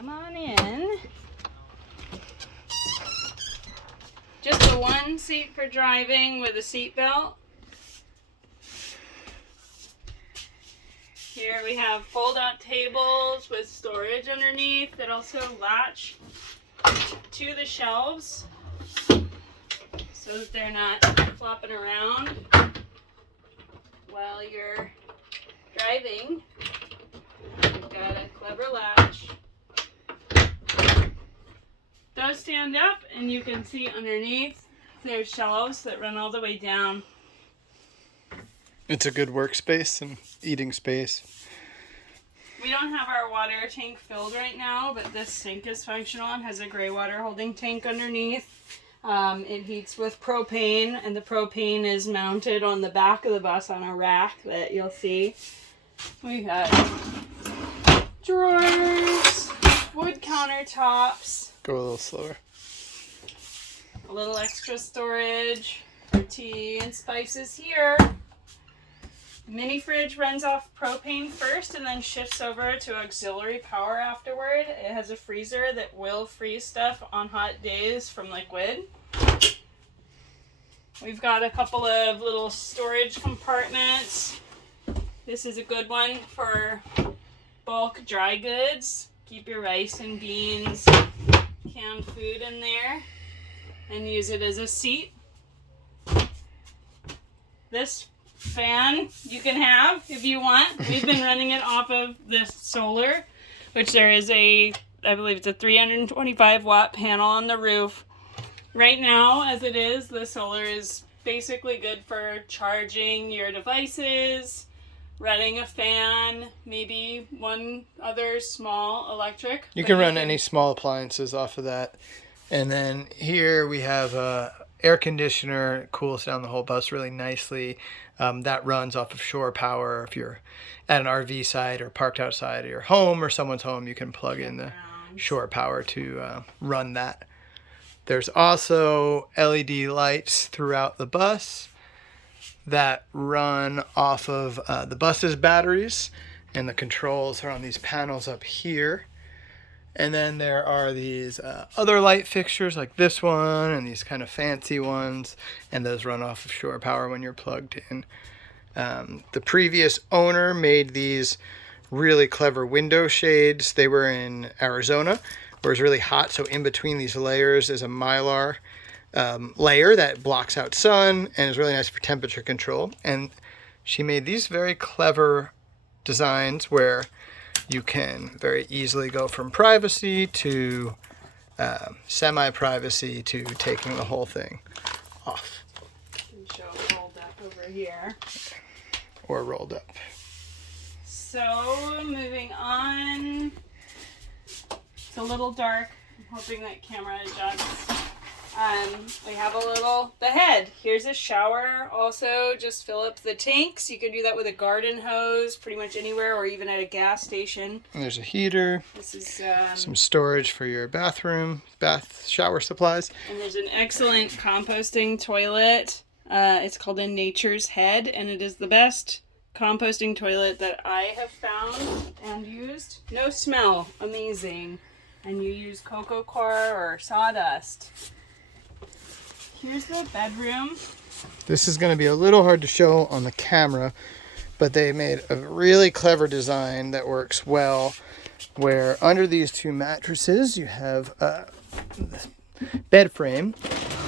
Come on in. Just the one seat for driving with a seat belt. Here we have fold-out tables with storage underneath that also latch to the shelves so that they're not flopping around while you're driving. We've got a clever latch. Those stand up and you can see underneath there's shelves that run all the way down. It's a good workspace and eating space. We don't have our water tank filled right now, but this sink is functional and has a gray water holding tank underneath. It heats with propane, and the propane is mounted on the back of the bus on a rack that you'll see. We got drawers, wood countertops. Go a little slower. A little extra storage for tea and spices here. The mini fridge runs off propane first and then shifts over to auxiliary power afterward. It has a freezer that will freeze stuff on hot days from liquid. We've got a couple of little storage compartments. This is a good one for bulk dry goods. Keep your rice and beans, canned food in there, and use it as a seat. This fan you can have if you want. We've been running it off of this solar, which there is I believe it's a 325 watt panel on the roof. Right now, as it is, the solar is basically good for charging your devices, running a fan, maybe one other small electric. You can run any small appliances off of that. And then here we have a air conditioner. It cools down the whole bus really nicely. That runs off of shore power. If you're at an RV site or parked outside of your home or someone's home, you can plug in the shore power to run that. There's also LED lights throughout the bus that run off of the bus's batteries, and the controls are on these panels up here. And then there are these other light fixtures like this one and these kind of fancy ones, and those run off of shore power when you're plugged in. The previous owner made these really clever window shades. They were in Arizona where it's really hot, so in between these layers is a Mylar layer that blocks out sun and is really nice for temperature control. And she made these very clever designs where you can very easily go from privacy to semi-privacy to taking the whole thing off. And show rolled up over here. Or rolled up. So, moving on. It's a little dark. I'm hoping that camera adjusts. We have the head. Here's a shower. Also, just fill up the tanks. You can do that with a garden hose pretty much anywhere or even at a gas station. And there's a heater. This is some storage for your shower supplies. And there's an excellent composting toilet. It's called a Nature's Head, and it is the best composting toilet that I have found and used. No smell. Amazing. And you use cocoa coir or sawdust. Here's the bedroom. This is going to be a little hard to show on the camera, but they made a really clever design that works well, where under these two mattresses you have a bed frame,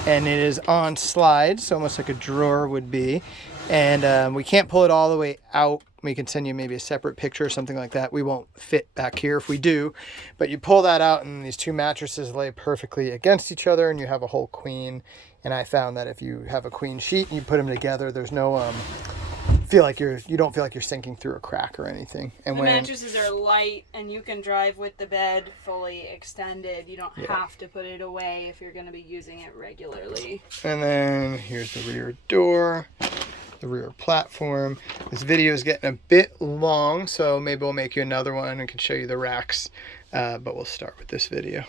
and it is on slides, almost like a drawer would be. And we can't pull it all the way out. We can send you maybe a separate picture or something like that. We won't fit back here if we do. But you pull that out and these two mattresses lay perfectly against each other and you have a whole queen. And I found that if you have a queen sheet and you put them together, there's no you don't feel like you're sinking through a crack or anything. And the mattresses are light and you can drive with the bed fully extended. You don't have to put it away if you're going to be using it regularly. And then here's the rear door, the rear platform. This video is getting a bit long, so maybe we'll make you another one and can show you the racks, but we'll start with this video.